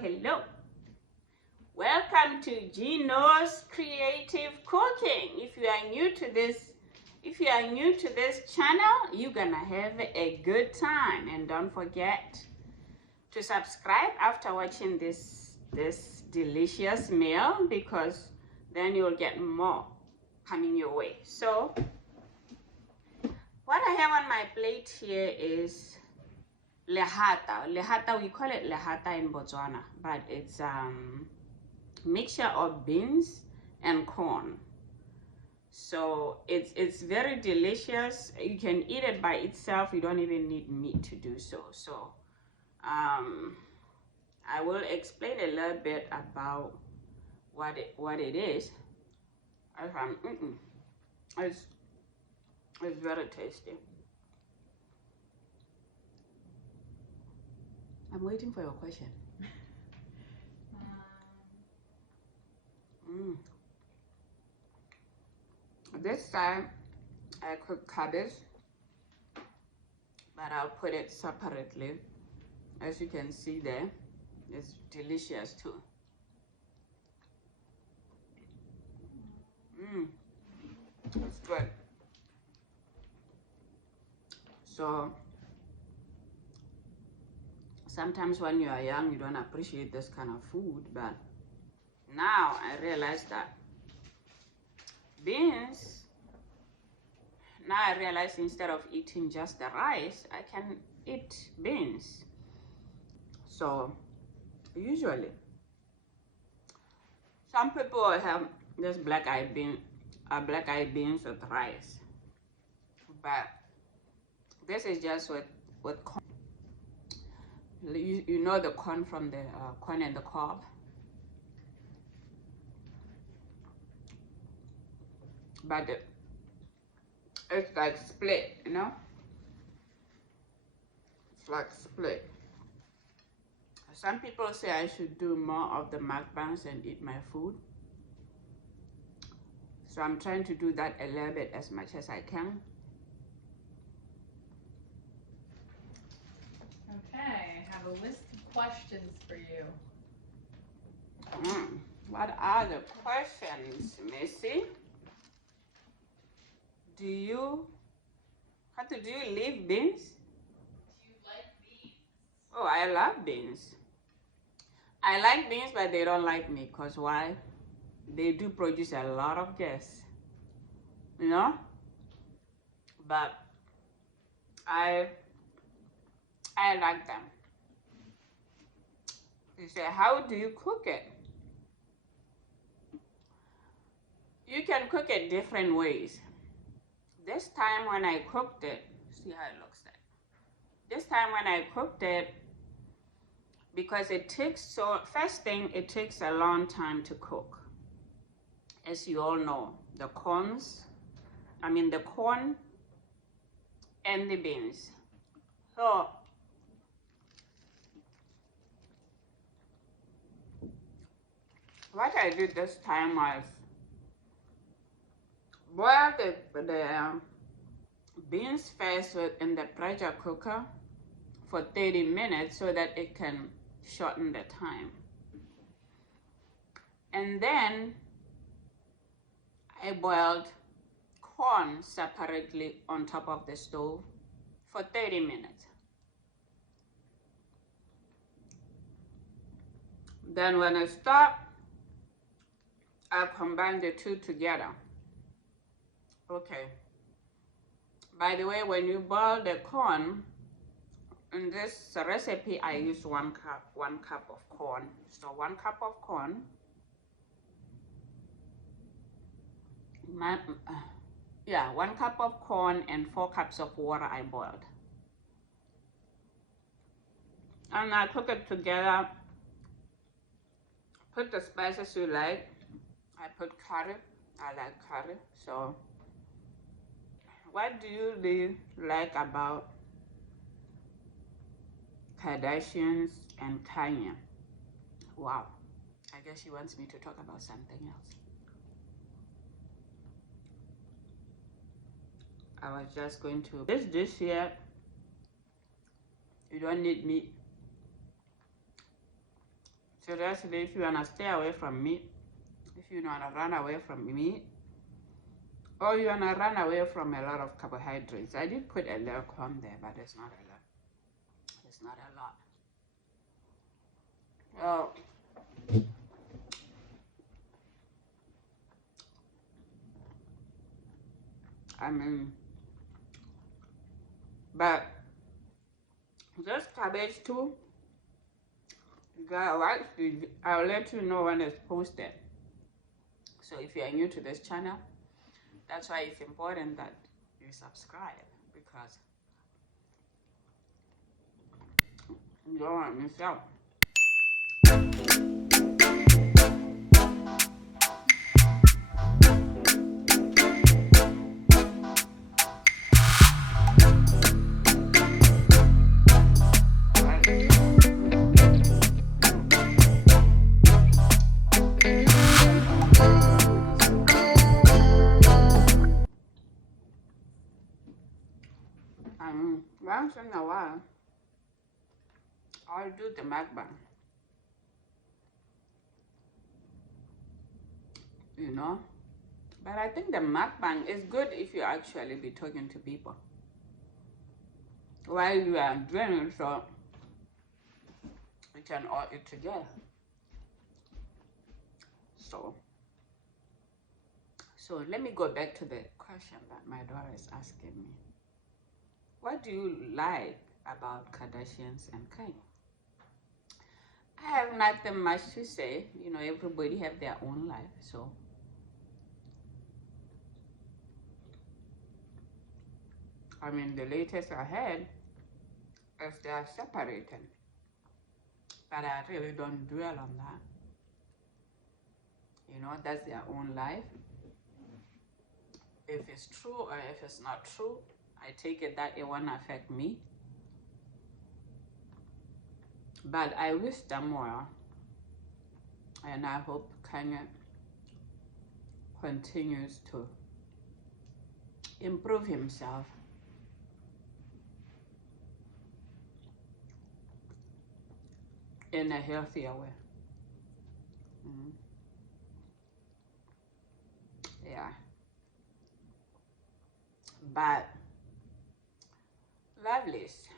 hello. Welcome to Gino's Creative Cooking. If you are new to this channel, you're gonna have a good time, and don't forget to subscribe after watching this delicious meal, because then you'll get more coming your way. So what I have on my plate here is lehata. Lehata, we call it lehata in Botswana, but it's mixture of beans and corn. So it's very delicious. You can eat it by itself. You don't even need meat to do so. So I will explain a little bit about what it is. It's very tasty. I'm waiting for your question. This time I cook cabbage, but I'll put it separately. As you can see there, it's delicious too. It's good. So sometimes when you are young, you don't appreciate this kind of food, but now I realize that beans, now I realize instead of eating just the rice, I can eat beans. So usually some people have this black-eyed beans with rice, but this is just with corn. You know the corn from the corn and the cob. But it's like split, you know? It's like split. Some people say I should do more of the mukbangs and eat my food. So I'm trying to do that a little bit as much as I can. Okay, I have a list of questions for you. What are the questions, Missy? Do you leave beans? Do you like beans? Oh, I love beans. I like beans, but they don't like me, because why? They do produce a lot of gas, you know? But I like them. You say, how do you cook it? You can cook it different ways. This time when I cooked it, see how it looks like. This time when I cooked it, because it takes first thing, it takes a long time to cook. As you all know, the corn and the beans. So what I did this time was boil the beans first in the pressure cooker for 30 minutes so that it can shorten the time. And then I boiled corn separately on top of the stove for 30 minutes. Then when I stopped, I combined the two together. Okay. By the way, when you boil the corn, in this recipe I use one cup of corn. So 1 cup of corn. 1 cup of corn and 4 cups of water I boiled. And I cook it together. Put the spices you like. I put curry. I like curry. So what do you like about Kardashians and Kanye? Wow, I guess she wants me to talk about something else. I was just going to, this dish here, you don't need meat. So that's it. If you wanna stay away from meat, if you wanna run away from meat, or you wanna run away from a lot of carbohydrates. I did put a little corn there, but it's not a lot. It's not a lot. Oh. I mean, but this cabbage too, I'll let you know when it's posted. So if you are new to this channel, that's why it's important that you subscribe, because you don't want to miss out. Once in a while, I'll do the mukbang. You know, but I think the mukbang is good if you actually be talking to people while you are doing it, so we can all eat together. So let me go back to the question that my daughter is asking me. What do you like about Kardashians and Kanye? I have nothing much to say. You know, everybody have their own life, so I mean, the latest I heard is they are separated, but I really don't dwell on that. You know, that's their own life. If it's true or if it's not true, I take it that it won't affect me. But I wish them well, and I hope Kanye continues to improve himself. In a healthier way. Yeah. But lovelies,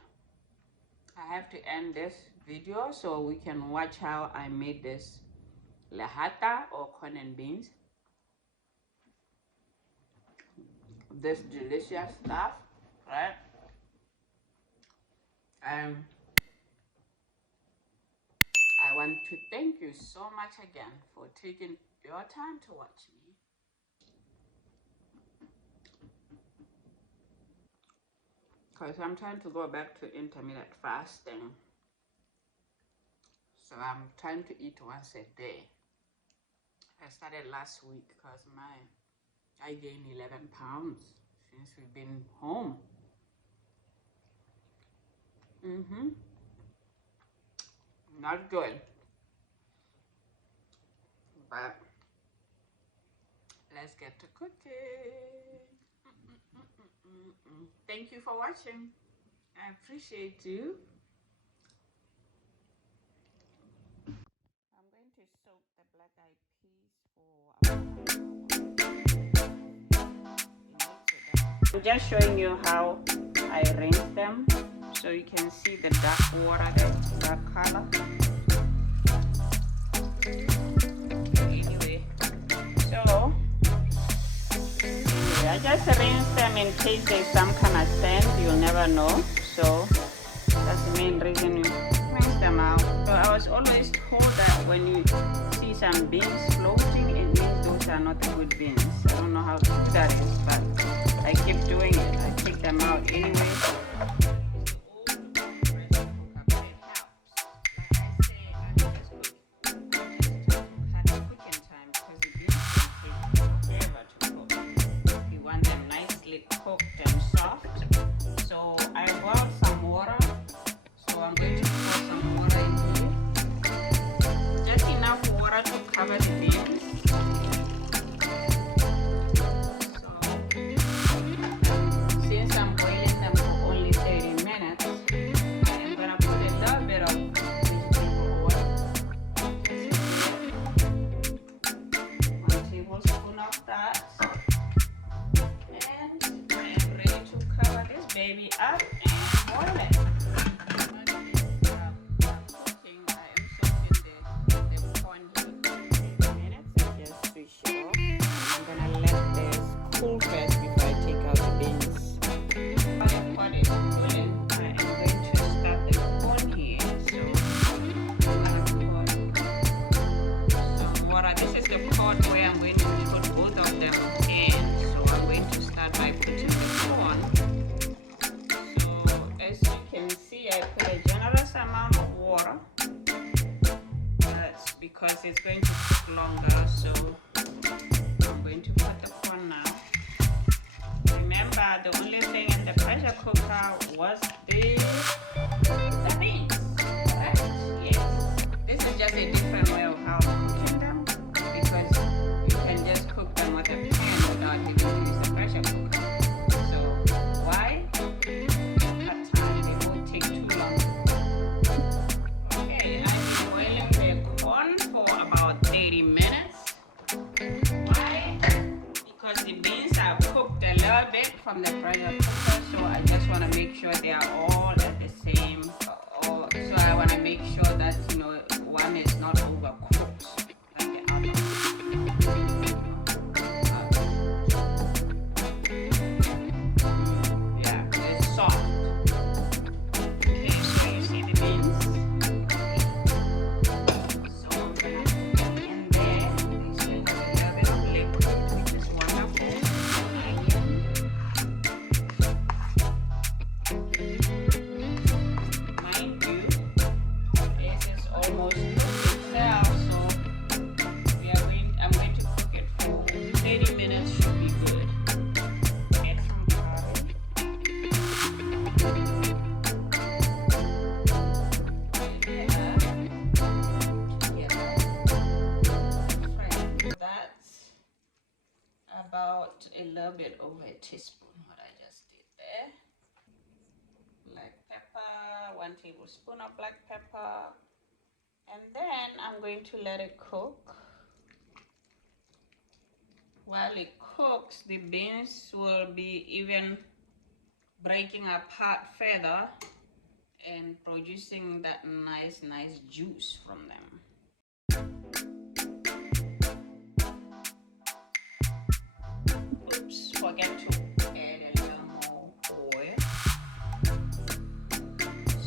I have to end this video so we can watch how I made this lahata or corn and beans. This delicious stuff, right? I want to thank you so much again for taking your time to watch me. Because I'm trying to go back to intermittent fasting. So I'm trying to eat once a day. I started last week because I gained 11 pounds since we've been home. Not good. But let's get to cooking. Thank you for watching. I appreciate you. I'm going to soak the black eyed peas for I'm just showing you how I rinse them, so you can see the dark water there, dark color. Anyway, so I just rinse them in case there's some kind of sand. You'll never know. So that's the main reason you rinse them out. So I was always told that when you see some beans floating, it means those are not good beans. I don't know how true that is, but I keep doing it. I take them out anyway. Cooked and soft. So I boiled some water. So I'm going to pour some water in here. Just enough water to cover the beans. So since I'm boiling them for only 30 minutes, the pot where I'm going to put both of them in. So I'm going to start by putting the corn. So as you can see, I put a generous amount of water. That's because it's going to cook longer. So I'm going to put the corn now. Remember, the only thing in the pressure cooker was the beans, right? Yes. This is just a different way of how I'm cooking them, because you can just cook them with a pan without having to use the pressure cooker. So why? Cut time. They won't take too long. Okay, I'm boiling the corn for about 30 minutes. Why? Because the beans are cooked a little bit from the pressure cooker, so I just want to make sure they are all at the same. So I want to make sure that one is not overcooked like the other. Yeah, it's soft. Okay, so you see the beans. So I'm gonna put them in there. They still have a little bit of liquid, which is wonderful. Mind you, this is almost cooked itself, so I'm going to cook it for 30 minutes. Should be good. Get some curry. That's about a little bit over a teaspoon, what I just did there. Black pepper, 1 tablespoon of black pepper, and then I'm going to let it cook. While it cooks, the beans will be even breaking apart further and producing that nice juice from them. Oops, forget to add a little more oil.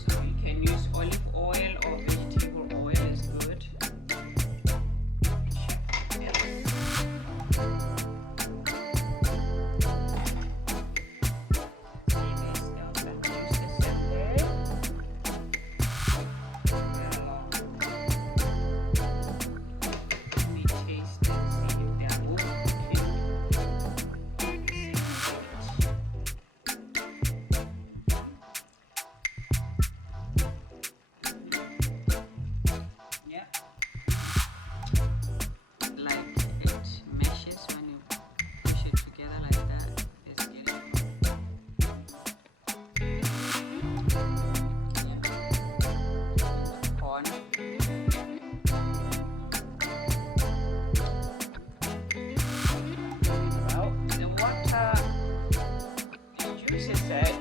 So you can use olive oil or vegetable oil is good.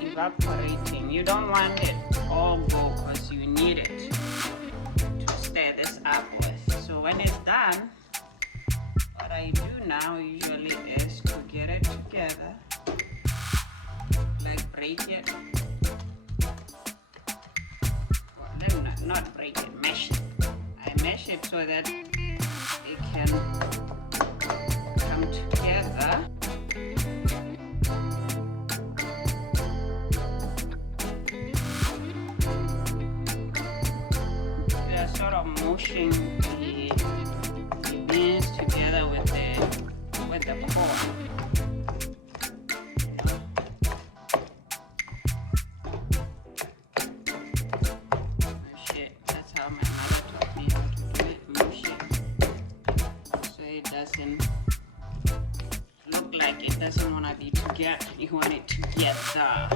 Evaporating. You don't want it all go because you need it to stir this up with. So when it's done, what I do now usually is to get it together, like break it. Well, let me not break it, mash it. I mash it so that it can come together. Sort of mushing the beans together with the corn. Mush it. That's how my mother taught me how to do it. Mush it so it doesn't look like it doesn't want to be together. You want it together.